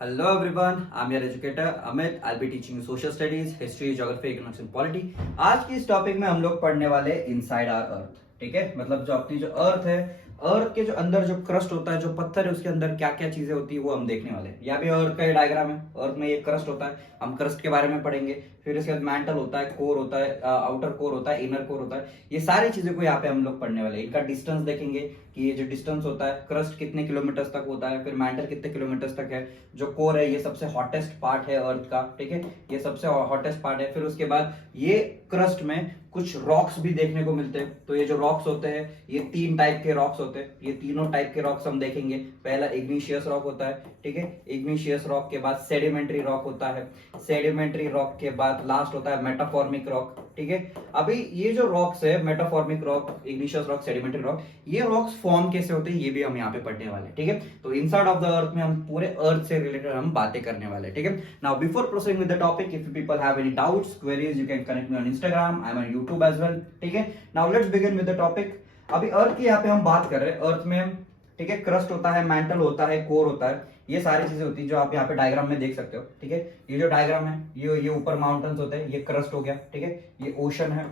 Hello everyone, I'm your educator Amit. I'll be teaching you social studies, history, geography, economics and polity. आज की इस topic में हम लोग पढ़ने वाले इनसाइड आवर अर्थ। ठीक है, मतलब जो अपनी जो अर्थ है, अर्थ के जो अंदर जो क्रस्ट होता है, जो पत्थर है, उसके अंदर क्या क्या चीजें होती है वो हम देखने वाले हैं। यहाँ भी अर्थ का ये डायग्राम है। अर्थ में ये क्रस्ट होता है, हम क्रस्ट के बारे में पढ़ेंगे। फिर इसके बाद मैंटल होता है, कोर होता है, आउटर कोर होता है, इनर कोर होता है। ये सारी चीजें को यहाँ पे हम लोग पढ़ने वाले हैं। इनका डिस्टेंस देखेंगे कि ये जो डिस्टेंस होता है, क्रस्ट कितने किलोमीटर तक होता है, फिर मैंटल कितने किलोमीटर तक है। जो कोर है ये सबसे हॉटेस्ट पार्ट है अर्थ का। ठीक है, ये सबसे हॉटेस्ट पार्ट है। फिर उसके बाद ये क्रस्ट में कुछ रॉक्स भी देखने को मिलते हैं। तो ये जो रॉक्स होते हैं, ये तीन टाइप के रॉक्स होते हैं। ये तीनों टाइप के रॉक्स हम देखेंगे। पहला इग्निशियस रॉक होता है। ठीक है, इग्निशियस रॉक के बाद सेडिमेंट्री रॉक होता है। सेडिमेंट्री रॉक के बाद लास्ट होता है मेटाफॉर्मिक रॉक। ठीक है, अभी ये जो रॉक्स है, metamorphic rock, igneous rock, sedimentary rock, ये रॉक्स फॉर्म कैसे होते हैं ये भी हम यहाँ पे पढ़ने वाले हैं। ठीक है, तो इनसाइड ऑफ द अर्थ में हम पूरे अर्थ से रिलेटेड हम बातें करने वाले हैं। ठीक है, now before proceeding with the topic, if you people have any doubts, queries, you can connect me on Instagram, I am on YouTube as well. ठीक है, now let's begin with the topic. अभी earth की यहाँ पे हम बात कर रहे हैं। अर्थ में, ठीक है, क्रस्ट होता है, मैंटल होता है, कोर होता है, ये सारी चीजें होती है जो आप यहाँ पे डायग्राम में देख सकते हो। ठीक है, ये जो डायग्राम है, ये ऊपर माउंटेन्स होते हैं, ये क्रस्ट हो गया। ठीक है, ये ओशन है।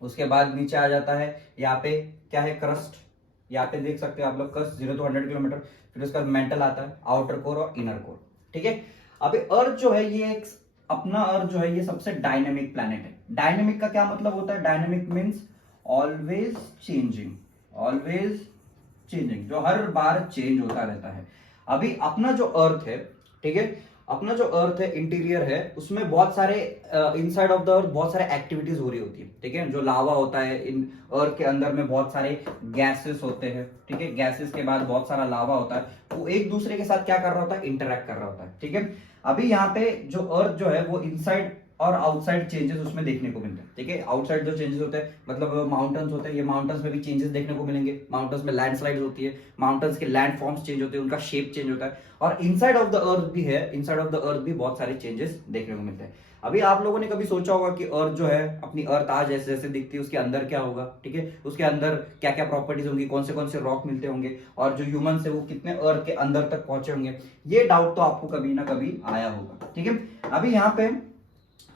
उसके बाद नीचे आ जाता है, यहाँ पे क्या है, क्रस्ट। यहाँ पे देख सकते हो आप लोग, क्रस्ट 0 to 100 किलोमीटर। फिर उसका मेंटल आता है, आउटर कोर और इनर कोर। ठीक है, अभी अर्थ जो है ये एक अपना अर्थ जो है ये सबसे डायनेमिक प्लैनेट है। डायनेमिक का क्या मतलब होता है? Dynamic means always changing, always changing, जो हर बार चेंज होता रहता है। अभी अपना जो अर्थ है, ठीक है, अपना जो अर्थ है, इंटीरियर है, उसमें बहुत सारे इनसाइड ऑफ द अर्थ बहुत सारे एक्टिविटीज हो रही होती है। ठीक है, जो लावा होता है, इन अर्थ के अंदर में बहुत सारे गैसेस होते हैं। ठीक है, गैसेस के बाद बहुत सारा लावा होता है, वो एक दूसरे के साथ क्या कर रहा होता है, इंटरैक्ट कर रहा होता है। ठीक है, अभी यहाँ पे जो अर्थ जो है वो इनसाइड और आउटसाइड चेंजेस उसमें देखने को मिलते हैं। ठीक है, आउटसाइड जो चेंजेस होते हैं, मतलब माउंटेन्स होते हैं, ये माउंटेन्स में भी चेंजेस देखने को मिलेंगे। माउंटेन्स में लैंडस्लाइड होती है, माउंटेन्स के लैंड फॉर्म्स चेंज होते हैं, उनका शेप चेंज होता है। और इनसाइड ऑफ द अर्थ भी है, इनसाइड ऑफ द अर्थ भी बहुत सारे चेंजेस देखने को मिलते हैं। अभी आप लोगों ने कभी सोचा होगा कि अर्थ जो है, अपनी अर्थ आज जैसे जैसे दिखती है, उसके अंदर क्या होगा? ठीक है, उसके अंदर क्या क्या प्रॉपर्टीज होंगी, कौन से रॉक मिलते होंगे, और जो ह्यूमंस है वो कितने अर्थ के अंदर तक पहुंचे होंगे। ये डाउट तो आपको कभी ना कभी आया होगा। ठीक है, अभी यहाँ पे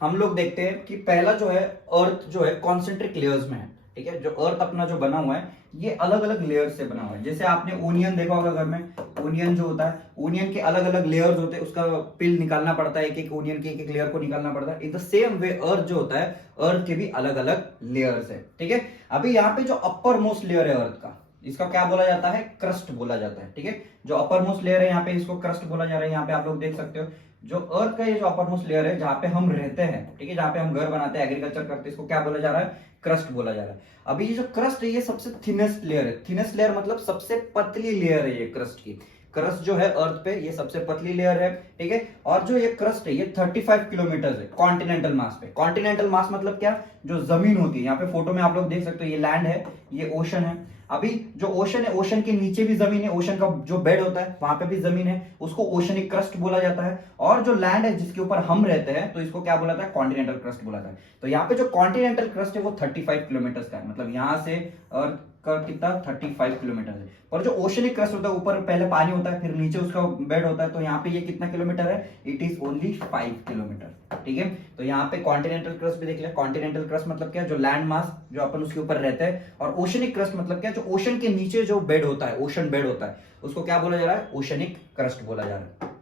हम लोग देखते हैं कि पहला जो है, अर्थ जो है कॉन्सेंट्रिक लेयर्स में है। ठीक है, जो अर्थ अपना जो बना हुआ है ये अलग अलग लेयर्स से बना हुआ है। जैसे आपने ओनियन देखा होगा घर में, ओनियन जो होता है, ओनियन के अलग अलग लेयर्स होते हैं, उसका पिल निकालना पड़ता है, एक एक ओनियन के एक एक लेयर को निकालना पड़ता है। इन द सेम वे अर्थ जो होता है, अर्थ के भी अलग अलग लेयर्स है। ठीक है, अभी यहाँ पे जो अपर मोस्ट लेयर है अर्थ का, इसका क्या बोला जाता है? क्रस्ट बोला जाता है। ठीक है, जो अपर मोस्ट लेयर है यहाँ पे, इसको क्रस्ट बोला जा रहा है। यहाँ पे आप लोग देख सकते हो, जो अर्थ का ये जो अपर मोस्ट लेयर है, जहां पे हम रहते हैं, ठीक है, जहां पे हम घर बनाते हैं, एग्रीकल्चर करते हैं, इसको क्या बोला जा रहा है? क्रस्ट बोला जा रहा है। अभी ये जो क्रस्ट है ये सबसे थिनेस्ट लेयर है। थिनेस्ट लेयर मतलब सबसे पतली लेयर है ये क्रस्ट की। क्रस्ट जो है अर्थ पे ये सबसे पतली लेयर है। ठीक है, और जो ये क्रस्ट है ये 35 किलोमीटर है कॉन्टिनेंटल मास पे। कॉन्टिनेंटल मास मतलब क्या? जो जमीन होती है, यहाँ पे फोटो में आप लोग देख सकते हो, ये लैंड है, ये ओशन है। अभी जो ओशन है, ओशन के नीचे भी जमीन है, ओशन का जो बेड होता है वहां पे भी जमीन है, उसको ओशनिक क्रस्ट बोला जाता है। और जो लैंड है जिसके ऊपर हम रहते हैं, तो इसको क्या बोला जाता है? कॉन्टिनेंटल क्रस्ट बोला जाता है। तो यहाँ पे जो कॉन्टिनेंटल क्रस्ट है वो 35 किलोमीटर का है, मतलब यहाँ से अर्थ का कितना? 35 किलोमीटर है। और जो ओशनिक क्रस्ट होता है, ऊपर पहले पानी होता है, फिर नीचे उसका बेड होता है, तो यहाँ पे ये कितना किलोमीटर है? It is only 5 kilometre. ठीक है, तो यहाँ पे कॉन्टिनेंटल क्रस्ट भी देख लिया। कॉन्टिनेंटल क्रस्ट मतलब क्या? जो लैंड मास जो अपन उसके ऊपर रहते हैं। और ओशनिक क्रस्ट मतलब क्या? जो ओशन के नीचे जो बेड होता है, ओशन बेड होता है, उसको क्या बोला जा रहा है? ओशनिक क्रस्ट बोला जा रहा है।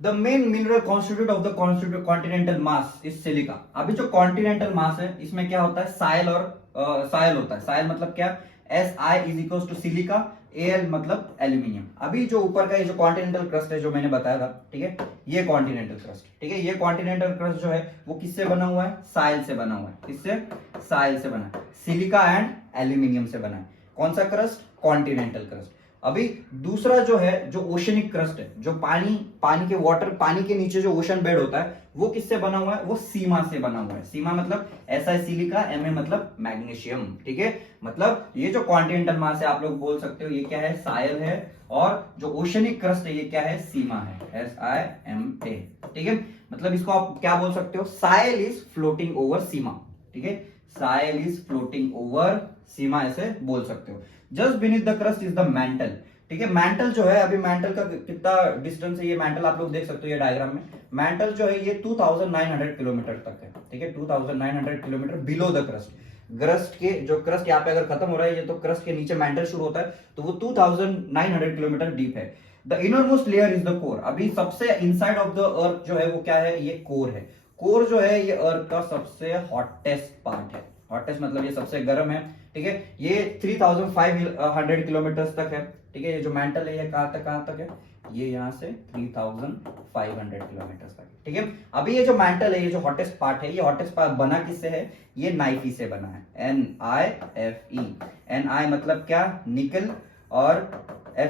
The main mineral constitute of the continental mass is silica. अभी जो कॉन्टिनेंटल मास है इसमें क्या होता है? साइल और साइल होता है। साइल मतलब क्या? Si is equal to silica, Al मतलब एल्यूमिनियम। अभी जो ऊपर का ये जो कॉन्टिनेंटल क्रस्ट है जो मैंने बताया था, ठीक है, ये कॉन्टिनेंटल क्रस्ट, ठीक है, ये कॉन्टिनेंटल क्रस्ट जो है वो किससे बना हुआ है? साइल से बना हुआ है। किससे? साइल से बना है। सिलिका एंड एल्यूमिनियम से बना है। कौन सा क्रस्ट? Continental crust. अभी दूसरा जो है, जो ओशनिक क्रस्ट है, जो पानी के वाटर, पानी के नीचे जो ओशन बेड होता है, वो किससे बना हुआ है? वो सीमा से बना हुआ है। सीमा मतलब ऐसा है सिलिका, Ma मतलब मैग्नीशियम। ठीक है, मतलब ये जो कॉन्टिनेंटल मास है आप लोग बोल सकते हो ये क्या है? सायल है। और जो ओशनिक क्रस्ट है ये क्या है? सीमा है, SIMA। ठीक है, मतलब इसको आप क्या बोल सकते हो? सायल इज फ्लोटिंग ओवर सीमा। ठीक है, सायल इज फ्लोटिंग ओवर सीमा, ऐसे बोल सकते हो। Just beneath the crust is the mental. ठीक है। मैंटल जो है, अभी मैंटल का कितना डिस्टेंस है, ये मैंटल आप लोग देख सकते हो ये डायग्राम में। मैंटल जो है ये 2900 किलोमीटर तक है, ठीक है, 2900 kilometre below the crust. Crust के जो क्रस्ट यहाँ पे अगर खत्म हो रहा है, ये तो क्रस्ट के नीचे मैंटल शुरू होता है, तो वो 2900 किलोमीटर डीप है। The inner most layer is the core. अभी सबसे इनसाइड ऑफ द अर्थ जो है वो क्या है, ये कोर है। कोर जो है ये अर्थ का सबसे हॉटेस्ट पार्ट है। हॉटेस्ट मतलब ये सबसे गर्म है, ठीक है। ये 3500 किलोमीटर तक है, ठीक है। ये जो मैंटल है ये कहां तक है, ये यहाँ से 3500 किलोमीटर तक, ठीक है। अभी ये जो मैंटल है, ये जो हॉटेस्ट पार्ट है, ये हॉटेस्ट पार्ट बना किससे है, ये नाइफी से बना है, NiFe। Ni मतलब क्या, निकल, और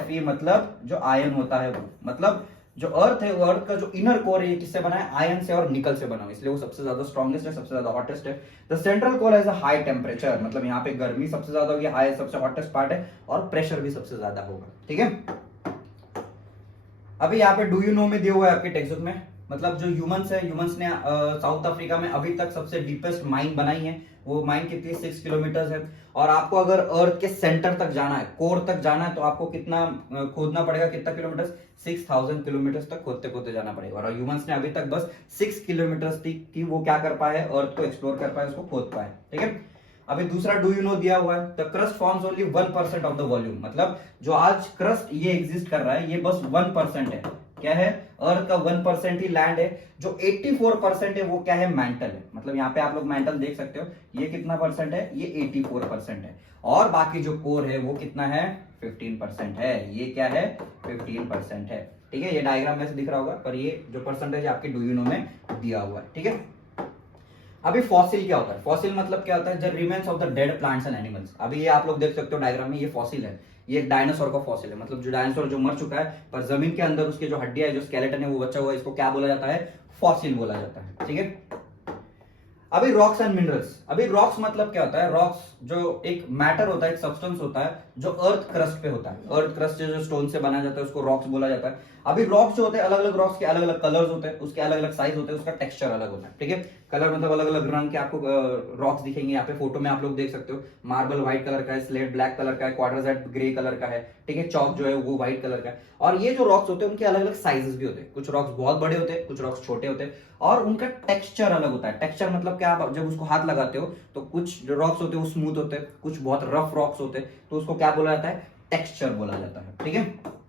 Fe मतलब जो आयन होता है वो, मतलब जो अर्थ है वो अर्थ का जो इनर कोर है ये किससे बना है, आयन से और निकल से बना है, इसलिए वो सबसे ज्यादा स्ट्रॉन्गेस्ट है, सबसे ज्यादा हॉटेस्ट है। The central core has a high temperature, मतलब यहाँ पे गर्मी सबसे ज्यादा होगी, हाई सबसे हॉटेस्ट पार्ट है, और प्रेशर भी सबसे ज्यादा होगा, ठीक है। अभी यहाँ पे डू यू नो में दिया हुआ है आपके टेक्स्ट बुक में, मतलब जो ह्यूमंस है, ह्यूमंस ने साउथ अफ्रीका में अभी तक सबसे डीपेस्ट माइन बनाई है। वो माइन कितनी, 6 किलोमीटर है। और आपको अगर अर्थ के सेंटर तक जाना है, कोर तक जाना है, तो आपको कितना खोदना पड़ेगा, कितना किलोमीटर, 6000 किलोमीटर तक खोदते खोदते जाना पड़ेगा। और ह्यूमंस ने अभी तक बस 6 किलोमीटर तक की वो क्या कर पाए, अर्थ को एक्सप्लोर कर पाए, उसको खोद पाए, ठीक है। अभी दूसरा डू यू नो दिया हुआ है, the crust forms only 1% of the volume, मतलब जो आज क्रस्ट ये एग्जिस्ट कर रहा है ये बस 1% है। क्या है, अर्थ का 1% ही लैंड है। जो 84% है वो क्या है, मैंटल है। मतलब यहाँ पे आप लोग मैंटल देख सकते हो, ये कितना परसेंट है, ये 84% है। और बाकी जो कोर है वो कितना है, 15% है। ये क्या है, 15% है, ठीक है। ये डायग्राम में से दिख रहा होगा, पर ये जो परसेंटेज आपके डू यू नो में दिया हुआ है, ठीक है। अभी फॉसिल क्या होता है, फॉसिल मतलब क्या होता है, the remains of the dead plants and animals. अभी ये आप लोग देख सकते हो डायग्राम में, ये फॉसिल है, ये एक डायनासोर का फॉसिल है, मतलब जो डायनासोर जो मर चुका है पर जमीन के अंदर उसके जो हड्डियां है, जो स्केलेटन है वो बचा हुआ है, इसको क्या बोला जाता है, फॉसिल बोला जाता है, ठीक है। अभी रॉक्स एंड मिनरल्स। अभी रॉक्स मतलब क्या होता है, रॉक्स जो एक मैटर होता है, एक सब्सटेंस होता है जो अर्थ क्रस्ट पे होता है। अर्थ क्रस्ट से जो स्टोन से बना जाता है उसको रॉक्स बोला जाता है। अभी रॉक्स जो होते हैं, अलग अलग रॉक्स के अलग अलग कलर्स होते हैं, उसके अलग अलग साइज होते हैं, उसका टेक्सचर अलग होता है, ठीक है। कलर मतलब अलग अलग रंग के आपको रॉक्स दिखेंगे। यहाँ पे फोटो में आप लोग देख सकते हो, मार्बल व्हाइट कलर का है, स्लेट ब्लैक कलर का है, क्वार्टरजाइट ग्रे कलर का है, ठीक है। चौक जो है वो व्हाइट कलर का है। और ये जो रॉक्स होते हैं उनके अलग अलग साइजेस भी होते हैं, कुछ रॉक्स बहुत बड़े होते हैं, कुछ रॉक्स छोटे होते हैं, और उनका टेक्सचर अलग होता है। टेक्सचर मतलब क्या, आप जब उसको हाथ लगाते हो तो कुछ जो रॉक्स होते हैं वो स्मूथ होते हैं, कुछ बहुत रफ रॉक्स होते हैं, तो उसको क्या बोला जाता है, टेक्सचर बोला जाता है, ठीक है।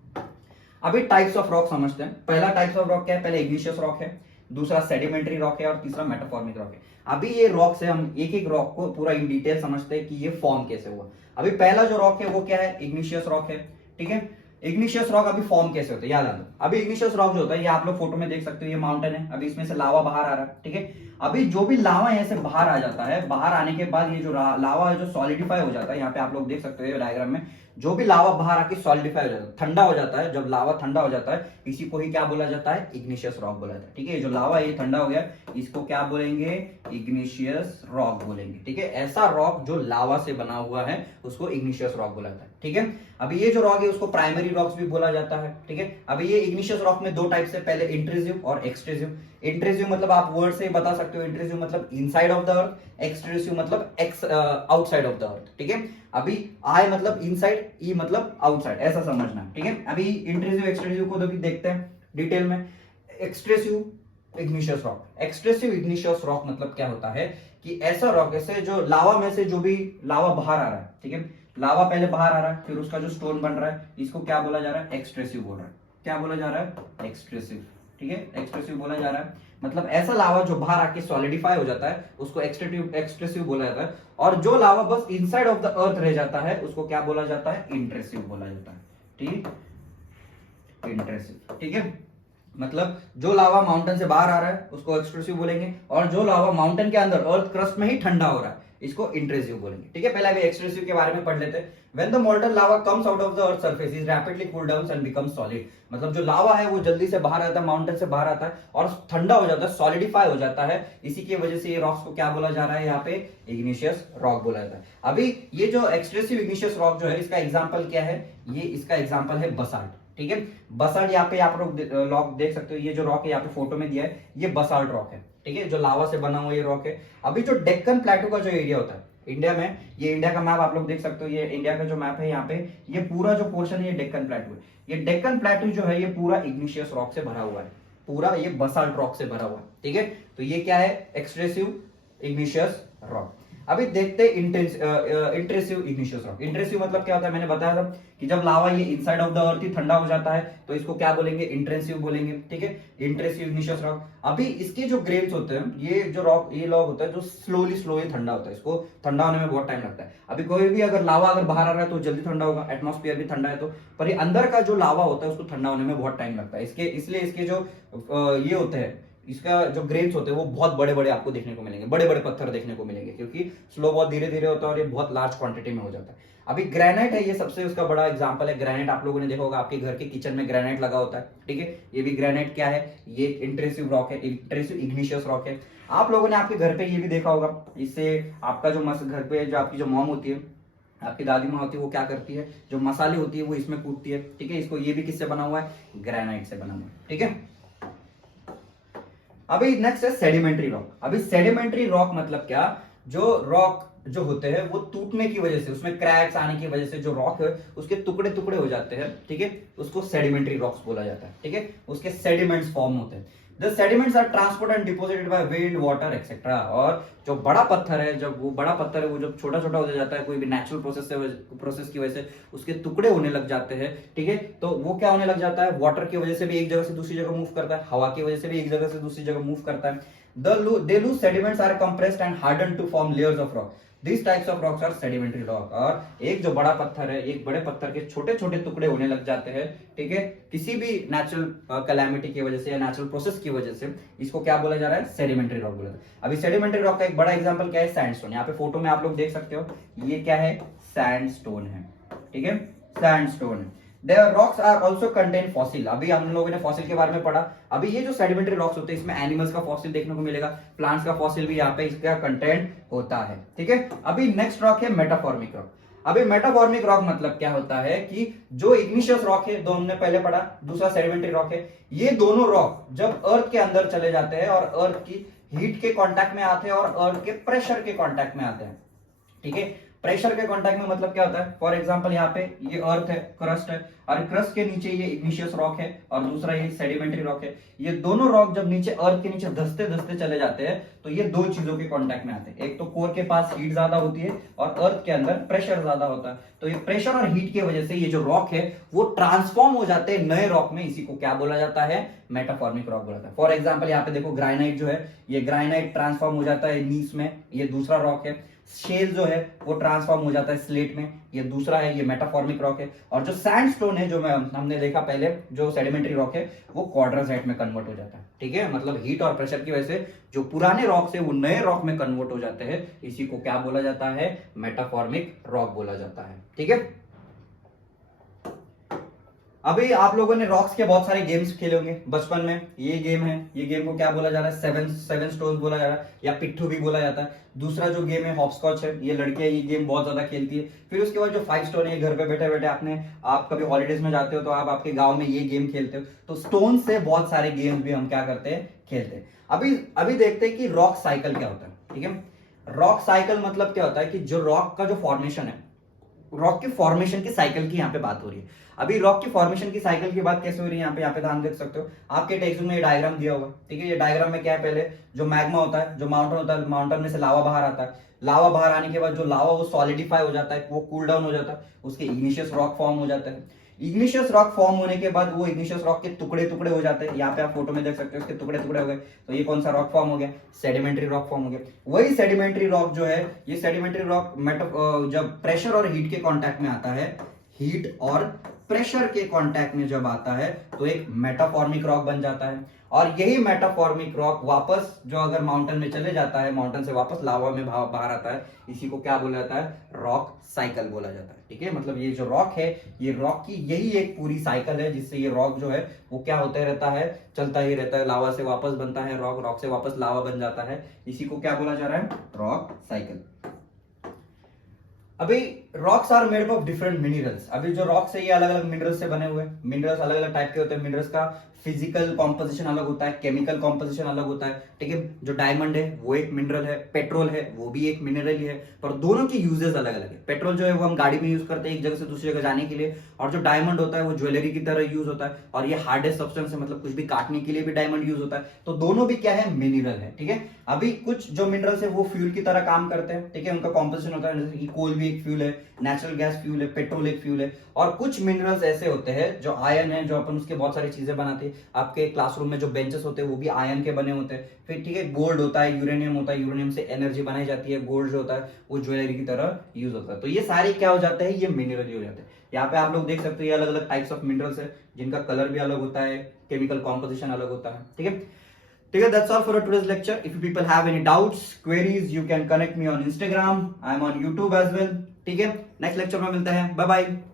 अभी टाइप्स ऑफ रॉक समझते हैं। पहला टाइप्स ऑफ रॉक क्या है, पहले इग्निशियस रॉक है, दूसरा सेडिमेंट्री रॉक है, और तीसरा मेटाफॉर्मिक रॉक है। अभी ये रॉक से हम एक एक रॉक को पूरा इन डिटेल समझते हैं कि ये फॉर्म कैसे हुआ। अभी पहला जो रॉक है वो क्या है, इग्निशियस रॉक है, ठीक है। इग्निशियस रॉक अभी फॉर्म कैसे होता है याद रखो। अभी इग्निशियस रॉक जो होता है, ये आप लोग फोटो में देख सकते हो, ये माउंटेन है, अभी इसमें से लावा बाहर आ रहा है, ठीक है। अभी जो भी लावा यहाँ से बाहर आ जाता है, बाहर आने के बाद ये जो लावा है जो सॉलिडिफाई हो जाता है, यहाँ पे आप लोग देख सकते हो डायग्राम में, जो भी लावा बाहर आके सॉलिडिफाई हो जाता है, ठंडा हो जाता है, जब लावा ठंडा हो जाता है इसी को ही क्या बोला जाता है, इग्निशियस रॉक बोला जाता है, ठीक है। जो लावा है ये ठंडा हो गया, इसको क्या बोलेंगे, इग्निशियस रॉक बोलेंगे, ठीक है। ऐसा रॉक जो लावा से बना हुआ है उसको इग्निशियस रॉक बोला जाता है, ठीक है। अभी ये जो रॉक है उसको प्राइमरी रॉक्स भी बोला जाता है, ठीक है। अभी ये इग्निशियस रॉक में दो टाइप से, पहले इंट्रूसिव और एक्सट्रूसिव। इंट्रूसिव मतलब आप वर्ड से ही बता सकते हो, इंट्रूसिव मतलब inside of the earth, extrusive मतलब आउटसाइड ऑफ द अर्थ, ठीक है। अभी आई मतलब इनसाइड, ई मतलब आउटसाइड, ऐसा समझना, ठीक है। अभी इंट्रूसिव एक्सट्रूसिव को देखते हैं डिटेल में। Extrusive igneous rock, extrusive igneous rock मतलब क्या होता है कि ऐसा रॉक, ऐसे जो लावा में से जो भी लावा बाहर आ रहा है, ठीक है, लावा पहले बाहर आ रहा है, फिर उसका जो स्टोन बन रहा है इसको क्या बोला जा रहा है, एक्सट्रूसिव बोल रहा है। क्या बोला जा रहा है, एक्सट्रूसिव, ठीक है, एक्सट्रूसिव बोला जा रहा है। मतलब ऐसा लावा जो बाहर आके सॉलिडिफाई हो जाता है उसको एक्सट्रूसिव बोला जाता है, और जो लावा बस इनसाइड ऑफ द अर्थ रह जाता है उसको क्या बोला जाता है, इंट्रूसिव बोला जाता है, ठीक, इंट्रूसिव, ठीक है। मतलब जो लावा माउंटेन से बाहर आ रहा है उसको एक्सट्रूसिव बोलेंगे, और जो लावा माउंटेन के अंदर अर्थ क्रस्ट में ही ठंडा हो रहा है इसको इंट्रूसिव बोलेंगे, ठीक है। पहले अभी एक्सट्रूसिव के बारे में पढ़ लेते हैं। When the molten lava comes out of the earth surface, it rapidly cool down and becomes solid. मतलब जो लावा है वो जल्दी से बाहर आता है, माउंटेन से बाहर आता है और ठंडा हो जाता है, सॉलिडिफाई हो जाता है। इसी की वजह से ये रॉक्स को क्या बोला जा रहा है, यहाँ पे इग्निशियस रॉक बोला जाता है। अभी ये जो एक्सट्रूसिव इग्निशियस रॉक जो है इसका एग्जांपल क्या है, ये इसका एग्जांपल है बसाल्ट, ठीक है। बसाल्ट यहाँ पे आप लोग देख सकते हो, ये जो रॉक है यहाँ पे फोटो में दिया है, ये बसाल्ट रॉक है, ठीक है, जो लावा से बना हुआ ये रॉक है। अभी जो डेक्कन प्लेटो का जो एरिया होता है, इंडिया में, ये इंडिया का मैप आप लोग देख सकते हो, ये इंडिया का जो मैप है यहाँ पे, ये पूरा जो पोर्शन है ये डेक्कन प्लेटू है। ये डेक्कन प्लेटू जो है ये पूरा इग्निशियस रॉक से भरा हुआ है, पूरा ये बसाल्ट रॉक से भरा हुआ है, ठीक है। तो ये क्या है, एक्सट्रेसिव इग्निशियस रॉक। अभी देखते हैं इंट्रेसिव इग्निशियस रॉक। इंट्रेसिव मतलब क्या होता है, मैंने बताया था कि जब लावा ये इनसाइड ऑफ द अर्थ ही ठंडा हो जाता है तो इसको क्या बोलेंगे, इंट्रेसिव बोलेंगे, ठीक है, इंट्रेसिव इग्निशियस रॉक। अभी इसके जो ग्रेन्स होते हैं, ये जो रॉक, ये लॉग होता है जो स्लोली ठंडा होता है, इसको ठंडा होने में बहुत टाइम लगता है। अभी कोई भी अगर लावा अगर बाहर आ रहा है तो जल्दी ठंडा होगा, एटमॉस्फेयर भी ठंडा है तो, पर ये अंदर का जो लावा होता है उसको ठंडा होने में बहुत टाइम लगता है। इसलिए इसके जो ये होते हैं, इसका जो ग्रेन्स होते हैं वो बहुत बड़े बड़े आपको देखने को मिलेंगे, बड़े बड़े पत्थर देखने को मिलेंगे, क्योंकि स्लो बहुत धीरे धीरे होता है और ये बहुत लार्ज क्वांटिटी में हो जाता है। अभी ग्रेनाइट है, ये सबसे उसका बड़ा एग्जांपल है। ग्रेनाइट आप लोगों ने देखा होगा, आपके घर के किचन में ग्रेनाइट लगा होता है, ठीक है। ये भी ग्रेनाइट क्या है, ये इंट्रेसिव रॉक है, इंट्रेसिव इग्निशियस रॉक है। आप लोगों ने आपके घर पे ये भी देखा होगा, इससे आपका जो घर पे जो आपकी जो मॉम होती है, आपकी दादी माँ होती है, वो क्या करती है, जो मसाले होती है वो इसमें कूटती है, ठीक है। इसको ये भी किससे बना हुआ है, ग्रेनाइट से बना हुआ है, ठीक है। अभी नेक्स्ट है सेडिमेंट्री रॉक। अभी सेडिमेंट्री रॉक मतलब क्या, जो रॉक जो होते हैं वो टूटने की वजह से, उसमें क्रैक्स आने की वजह से जो रॉक है उसके टुकड़े टुकड़े हो जाते हैं, ठीक है, उसको सेडिमेंट्री रॉक्स बोला जाता है, ठीक है। उसके सेडिमेंट्स फॉर्म होते हैं। The sediments are transported and deposited by wind, water etcetera. और जो बड़ा पत्थर है, जब वो बड़ा पत्थर है वो जब छोटा छोटा हो जाता है, कोई भी नेचुरल प्रोसेस की वजह से उसके टुकड़े होने लग जाते हैं, ठीक है। तो वो क्या होने लग जाता है, वाटर की वजह से भी एक जगह से दूसरी जगह मूव करता है, हवा की वजह से भी एक जगह से दूसरी जगह मूव करता है। They loose sediments are compressed and hardened to form layers of rock. These types of rocks are sedimentary rock. और एक जो बड़ा पत्थर है, एक बड़े पत्थर के छोटे छोटे टुकड़े होने लग जाते हैं, ठीक है, किसी भी नेचुरल कैलामिटी की वजह से या नेचुरल प्रोसेस की वजह से, इसको क्या बोला जा रहा है, सेडिमेंट्री रॉक बोला जाता है। अभी सेडिमेंट्री रॉक का एक बड़ा एग्जांपल क्या है, सैंडस्टोन। यहाँ पे फोटो में आप लोग देख सकते हो, ये क्या है, सैंडस्टोन है, ठीक है, सैंडस्टोन है। Their rocks are also contain fossil. अभी हम लोगों ने फॉसिल के बारे में पढ़ा। अभी ये जो सेडिमेंट्री रॉक्स होते हैं इसमें एनिमल्स का फॉसिल देखने को मिलेगा, प्लांट्स का फॉसिल भी यहाँ पे इसका कंटेंट होता है, ठीक है। अभी नेक्स्ट रॉक है मेटाफॉर्मिक रॉक। अभी मेटाफॉर्मिक रॉक मतलब क्या होता है कि जो इग्निशियस रॉक है, दो हमने पहले पढ़ा, दूसरा सेडिमेंट्री रॉक है, ये दोनों रॉक जब अर्थ के अंदर चले जाते हैं और अर्थ की हीट के कांटेक्ट में आते हैं और अर्थ के प्रेशर के कांटेक्ट में आते हैं, ठीक है। प्रेशर के कांटेक्ट में मतलब क्या होता है, फॉर एग्जांपल यहाँ पे ये अर्थ है, क्रस्ट है, और क्रस्ट के नीचे ये इग्निशियस रॉक है और दूसरा ये सेडिमेंट्री रॉक है। ये दोनों रॉक जब नीचे अर्थ के नीचे धंसते धंसते चले जाते हैं तो ये दो चीजों के कांटेक्ट में आते हैं। एक तो कोर के पास हीट ज्यादा होती है और अर्थ के अंदर प्रेशर ज्यादा होता है। तो ये प्रेशर और हीट की वजह से ये जो रॉक है वो ट्रांसफॉर्म हो जाते हैं नए रॉक में। इसी को क्या बोला जाता है, मेटाफॉर्मिक रॉक बोला जाता है। फॉर एग्जाम्पल यहाँ पे देखो, ग्राइनाइट जो है, ये ग्राइनाइट ट्रांसफॉर्म हो जाता है नीस में, ये दूसरा रॉक है। शेल जो है वो ट्रांसफॉर्म हो जाता है स्लेट में, ये दूसरा है, ये मेटाफॉर्मिक रॉक है। और जो सैंडस्टोन है, जो हमने देखा पहले, जो सेडिमेंट्री रॉक है, वो क्वाड्रासाइट में कन्वर्ट हो जाता है, ठीक है। मतलब हीट और प्रेशर की वजह से जो पुराने रॉक से वो नए रॉक में कन्वर्ट हो जाते हैं। इसी को क्या बोला जाता है, मेटाफॉर्मिक रॉक बोला जाता है, ठीक है। अभी आप लोगों ने रॉक्स के बहुत सारे गेम्स खेले होंगे बचपन में। ये गेम है, ये गेम को क्या बोला जा रहा है, सेवन स्टोन्स बोला जा रहा है या पिट्ठू भी बोला जाता है। दूसरा जो गेम है हॉपस्कॉच है, ये लड़कियां ये गेम बहुत ज्यादा खेलती है। फिर उसके बाद जो 5 स्टोन है, घर पे बैठे बैठे आप कभी हॉलीडेज में जाते हो तो आप आपके गांव में ये गेम खेलते हो। तो स्टोन से बहुत सारे गेम्स भी हम क्या करते हैं, खेलते हैं। अभी देखते हैं कि रॉक साइकिल क्या होता है, ठीक है। रॉक साइकिल मतलब क्या होता है कि जो रॉक का जो फॉर्मेशन है, रॉक के फॉर्मेशन की साइकिल की यहाँ पे बात हो रही है। अभी रॉक की फॉर्मेशन की साइकिल की बात कैसे हो रही है, यहाँ पे ध्यान देख सकते हो। आपके टेक्स्ट में ये डायग्राम दिया हुआ है, ठीक है। ये डायग्राम में क्या है, पहले जो मैग्मा होता है, जो माउंटेन होता है, माउंटेन में से लावा बाहर आता है। लावा बाहर आने के बाद जो लावा वो सॉलिडिफाई हो जाता है, वो कूल डाउन हो जाता है, उसके इग्निशियस रॉक फॉर्म हो जाता है। इग्निशियस रॉक फॉर्म होने के बाद वो इग्निशियस रॉक के टुकड़े टुकड़े हो जाते हैं। यहाँ पे आप फोटो में देख सकते हो, इसके टुकड़े टुकड़े हो गए। तो ये कौन सा रॉक फॉर्म हो गया, सेडिमेंट्री रॉक फॉर्म हो गया। वही सेडिमेंट्री रॉक जो है, ये सेडिमेंट्री रॉक जब प्रेशर और हीट के कांटेक्ट में आता है, हीट और प्रेशर के कांटेक्ट में जब आता है तो एक मेटाफॉर्मिक रॉक बन जाता है। और यही मेटाफॉर्मिक रॉक वापस जो अगर माउंटेन में चले जाता है, माउंटेन से वापस लावा में बाहर आता है, इसी को क्या बोला जाता है, रॉक साइकिल बोला जाता है, ठीक है। मतलब ये जो रॉक है, ये रॉक की यही एक पूरी साइकिल है जिससे ये रॉक जो है वो क्या होता रहता है, चलता ही रहता है। लावा से वापस बनता है रॉक, रॉक से वापस लावा बन जाता है। इसी को क्या बोला जा रहा है, रॉक साइकिल। अभी rocks are made of different minerals. अभी जो रॉक्स है ये अलग अलग मिनरल्स से बने हुए हैं। मिनरल्स अलग अलग टाइप के होते हैं। मिनरल्स का फिजिकल कॉम्पोजिशन अलग होता है, केमिकल कॉम्पोजिशन अलग होता है, ठीक है। जो डायमंड है वो एक मिनरल है, पेट्रोल है वो भी एक मिनरल ही है, पर दोनों के यूजेस अलग अलग है। पेट्रोल जो है वो हम गाड़ी में यूज करते हैं एक जगह से दूसरी जगह जाने के लिए, और जो डायमंड होता है वो ज्वेलरी की तरह यूज होता है, और ये हार्डेस्ट सब्सटेंस है, मतलब कुछ भी काटने के लिए भी डायमंड यूज होता है। तो दोनों भी क्या है, मिनरल है, ठीक है। अभी कुछ जो मिनरल्स है वो फ्यूल की तरह काम करते हैं, ठीक है, उनका कॉम्पोजिशन होता है, जैसे कि कोल भी एक फ्यूल है, नेचुरल गैस फ्यूल है, पेट्रोल एक फ्यूल है। और कुछ मिनरल्स ऐसे होते हैं जो आयन है, जो अपन उसके बहुत सारी चीजें बनाते हैं। आपके क्लासरूम में जो बेंचेस होते हैं वो भी आयन के बने होते हैं। फिर ठीक है, गोल्ड होता है, यूरेनियम होता है, यूरेनियम से एनर्जी बनाई जाती है, गोल्ड जो होता है वो ज्वेलरी की तरह यूज होता है। तो ये सारे क्या हो जाते हैं, ये मिनरल ही हो जाते हैं। यहाँ पे आप लोग देख सकते हो ये अलग अलग टाइप्स ऑफ मिनरल्स है, जिनका कलर भी अलग होता है, केमिकल कॉम्पोजिशन अलग होता है, ठीक है। ठीक है, that's all for today's lecture. If you people have any doubts, queries, you can connect me on Instagram. I'm on YouTube as well. ठीक है, नेक्स्ट लेक्चर में मिलते हैं, बाय बाय।